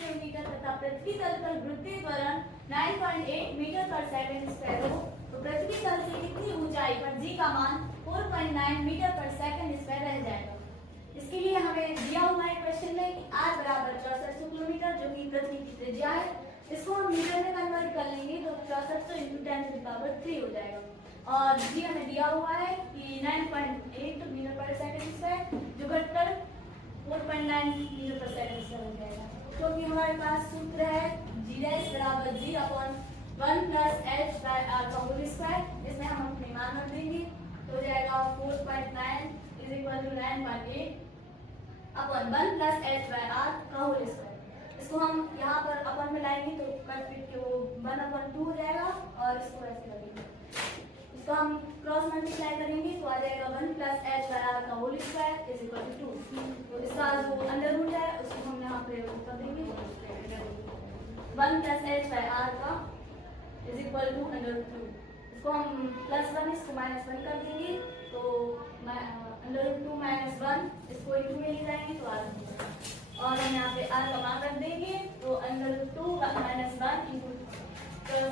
Kilometre तथा पृथ्वी तल पर वृद्धि त्वरण 9.8 मीटर पर सेकंड स्क्वायर हो तो पृथ्वी तल से कितनी ऊंचाई पर g का मान 4.9 मीटर पर सेकंड स्क्वायर रह जाएगा। इसके लिए हमें दिया हुआ है क्वेश्चन में कि r बराबर 6400 किलोमीटर जो कि पृथ्वी की त्रिज्या है, इसको हम मीटर में कन्वर्ट कर लेंगे तो 6400 × 10⁻³ हो जाएगा। और जी हमें दिया हुआ है कि 9.8 मीटर पर सेकंड स्क्वायर जो घटकर 4.9 मीटर पर सेकंड स्क्वायर हो जाएगा। क्योंकि हमारे पास सूत्र है g बराबर g/1 + h/r का होल स्क्वायर, इसमें हम अपने मान रख देंगे तो हो जाएगा 4.9 = 9.8 अपन 1 + h/r का होल स्क्वायर। इसको हम यहाँ पर अपन में लाएंगे तो कट पिट के वो 1/2 हो जाएगा और इसको ऐसे करेंगे, इसको हम क्रॉस मल्टीप्लाई करेंगे तो आ जाएगा 1 + h/r का होल स्क्वायर = 2। तो इसका जो अंडर रूट है उसको हम यहाँ पे कर देंगे 1 + h/r का =√2। इसको हम +1 इसको -1 कर देंगे तो √2 - 1 इसको इंटू में ले जाएंगे तो r और हम यहाँ पे r का मान रख देंगे तो √2 - 1 × 64 ×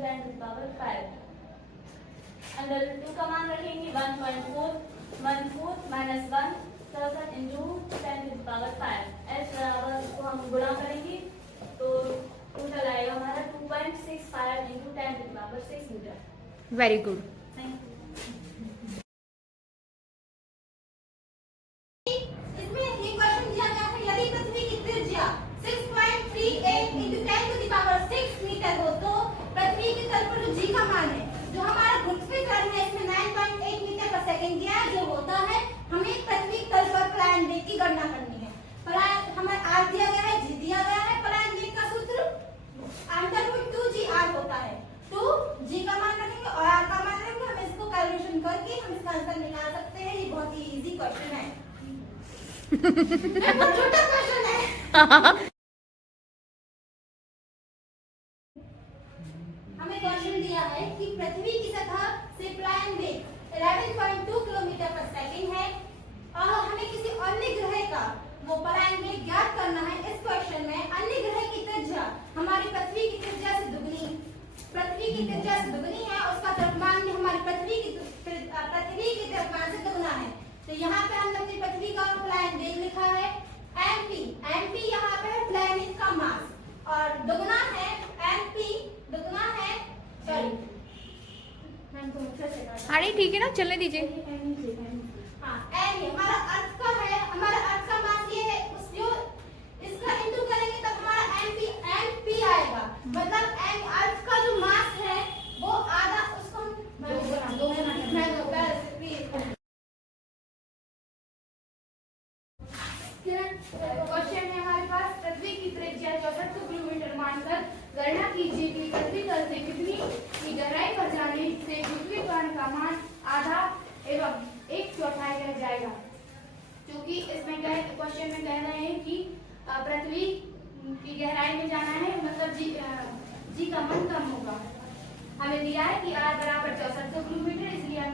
10⁵ √2 का मान रखेंगे 1.4 - 1 64 × 10⁵ h बराबर इसको हम गुणा करेंगे तो टोटल आएगा हमारा 2.65 × 10⁶ metre. Very good. Thank you. इसमें ये क्वेश्चन दिया गया है यदि पृथ्वी की त्रिज्या 6.38 × 10⁶ मीटर हो तो पृथ्वी के तल पर जो g का मान है जो हमारा पृथ्वी तल है इसमें 9.8 मीटर पर सेकंड दिया है, जो होता है हमें पृथ्वी तल पर पलायन वेग की गणना करनी है। पलायन हमें r दिया गया है, g दिया गया है, पलायन वेग का सूत्र √2gr होता है। तो g का मान रखेंगे और r का मान रखेंगे, हम इसको कैलकुलेशन करके हम इसका आंसर निकाल सकते हैं। ये बहुत ही इजी क्वेश्चन है। बहुत छोटा क्वेश्चन है। हमें क्वेश्चन दिया है कि पृथ्वी की सतह से पलायन वेग 11.2 किलोमीटर पर सेकंड है और हमें किसी अन्य ग्रह का वो पलायन वेग ज्ञात करना है। इस क्वेश्चन में अन्य ग्रह की त्रिज्या हमारी पृथ्वी की त्रिज्या से दुगनी है, उसका द्रव्यमान भी हमारी पृथ्वी की द्रव्यमान से दुगना है। तो यहाँ पे हमने अपनी पृथ्वी का पलायन वेग लिखा है mp यहाँ पे है प्लैनेट का मास और दुगना है mp दुगना है सॉरी अरे ठीक है ना, चलने दीजिए। हाँ हमारा अर्थ का है, हमारा अर्थ का मास ये है उस जो इसका इंटू करेंगे तब हमारा mp आएगा, मतलब अर्थ का जो मास है वो आधा उसको क्वेश्चन में हमारे पास पृथ्वी की त्रिज्या 6400 किलोमीटर मानकर गणना कीजिए कि पृथ्वी तल से कितनी की गहराई पर जाने से पृथ्वी कण का मान आधा एवं 1/4 रह जाएगा। क्योंकि इसमें क्वेश्चन में कह रहे हैं कि पृथ्वी की गहराई में जाना है, मतलब जी का मान कम होगा। हमें दिया है कि r बराबर 6400 किलोमीटर, इसलिए हम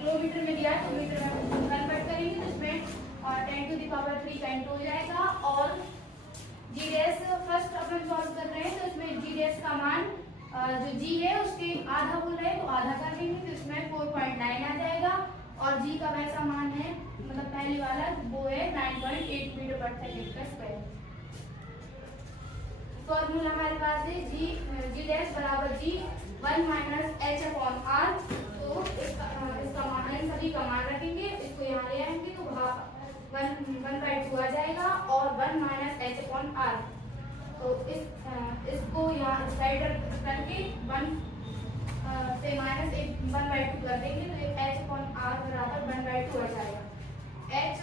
किलोमीटर में दिया है तो मीटर में कन्वर्ट करेंगे तो इसमें और 10⁻³ का इंटू हो जाएगा और g डैश फर्स्ट अपन सॉल्व कर रहे हैं तो इसमें g डैश का मान जो g है उसके आधा बोल रहे हैं तो आधा कर देंगे तो इसमें 4.9 आ जाएगा और g का वैसा मान है मतलब पहले वाला वो है 9.8 मीटर पर सेकंड का स्क्वायर। फॉर्मूला हमारे पास है g डैश बराबर g 1 - h/r। तो इसका मान इन सभी का मान रखेंगे, इसको यहाँ ले आएंगे तो 1/2 आ जाएगा और 1 - h/r। तो इसको यहाँ स्लाइडर करके 1 से -1/2 कर देंगे तो h/r बराबर 1/2 आ जाएगा। h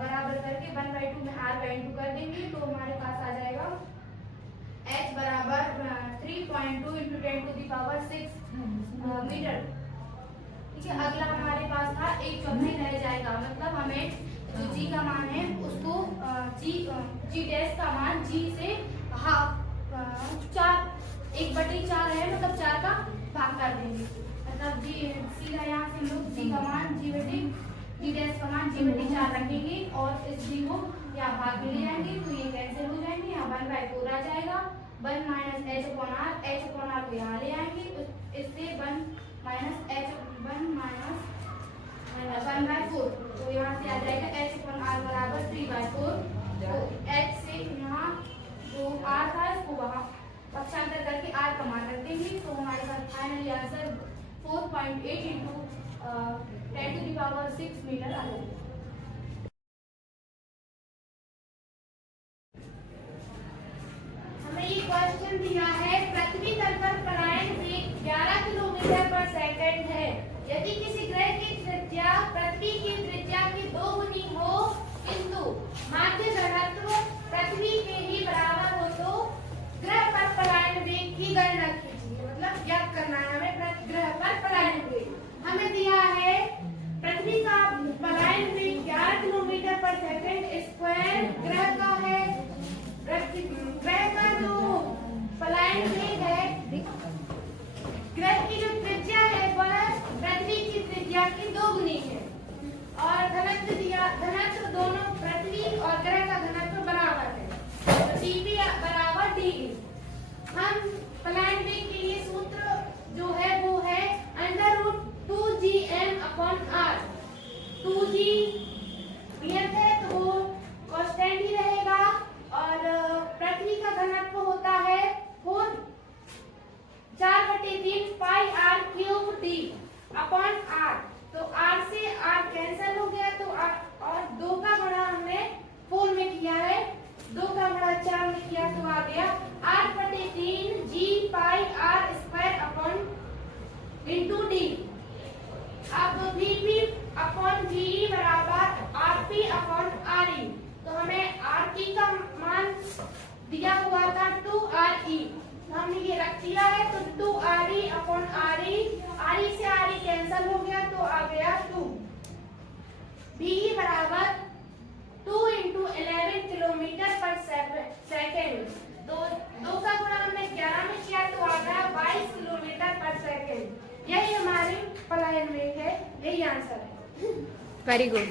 बराबर करके 1/2 में r का इंटू कर देंगे तो हमारे पास आ जाएगा h बराबर 3.2 × 10⁶ मीटर। ठीक है, अगला हमारे पास था 1/4 रह जाएगा, मतलब हमें जो g का मान है उसको g डैश का मान g से हाफ 1/4 है मतलब 4 का भाग कर देंगे, मतलब सीधा यहाँ से हम लोग g का मान g डैश का मान g/4 रखेंगे और इस g को यहाँ भाग में ले जाएंगे तो ये कैंसिल हो जाएंगे 1 माइनस एच अपॉन आर को यहाँ ले आएंगे, इससे 1 माइनस एच 1 माइनस 1/4, तो यहाँ से आ जाएगा एच अपॉन आर बराबर 3/4। तो एच से यहाँ जो आर था इसको वहाँ पक्षांतर करके आर का मान रख देंगे, तो हमारे पास फाइनली आंसर 4.8 इंटू 10⁶ मीटर आ जाएगा। हमें ये क्वेश्चन दिया है, पृथ्वी तल पर पलायन वेग 11 किलोमीटर पर सेकंड है। यदि किसी ग्रह की त्रिज्या पृथ्वी की त्रिज्या की 2 गुनी हो किंतु माध्य घनत्व पृथ्वी के ही बराबर हो तो ग्रह पर पलायन वेग की गणना कीजिए। मतलब ज्ञात करना है हमें ग्रह पर पलायन वेग। हमें दिया है पृथ्वी का पलायन वेग 11 किलोमीटर पर सेकंड स्क्वायर ग्रह का है, ग्रह का जो पलायन वेग है, ग्रह की जो त्रिज्या है वह पृथ्वी की त्रिज्या की 2 गुनी है, और घनत्व दिया, घनत्व दोनों पृथ्वी और ग्रह का घनत्व बराबर है, तो dp बराबर dy। हम पलायन वेग के लिए सूत्र जो है वो है √2gm/r। 2g नियत है तो वो कांस्टेंट ही रहेगा, और पृथ्वी का घनत्व होता है 4/3 πr³ d/r। तो r से r कैंसिल हो गया, तो और 2 का गुणा हमने 4 में किया है, 2 का गुणा 4 में किया तो आ गया 8/3 g πr² d। अब Vp/Ve बराबर Rp/Re, तो हमें Rp का मान दिया हुआ था 2Re, तो हमने ये रख दिया है, तो 2Re/Re, Re से Re कैंसिल हो गया तो आ गया 2। Ve बराबर 2 × 11 किलोमीटर पर सेकेंड, तो 2 का गुणा हमने 11 में किया तो आ गया 22 किलोमीटर पर सेकेंड। यही हमारी पलायन वेग है, यही आंसर है। Very good.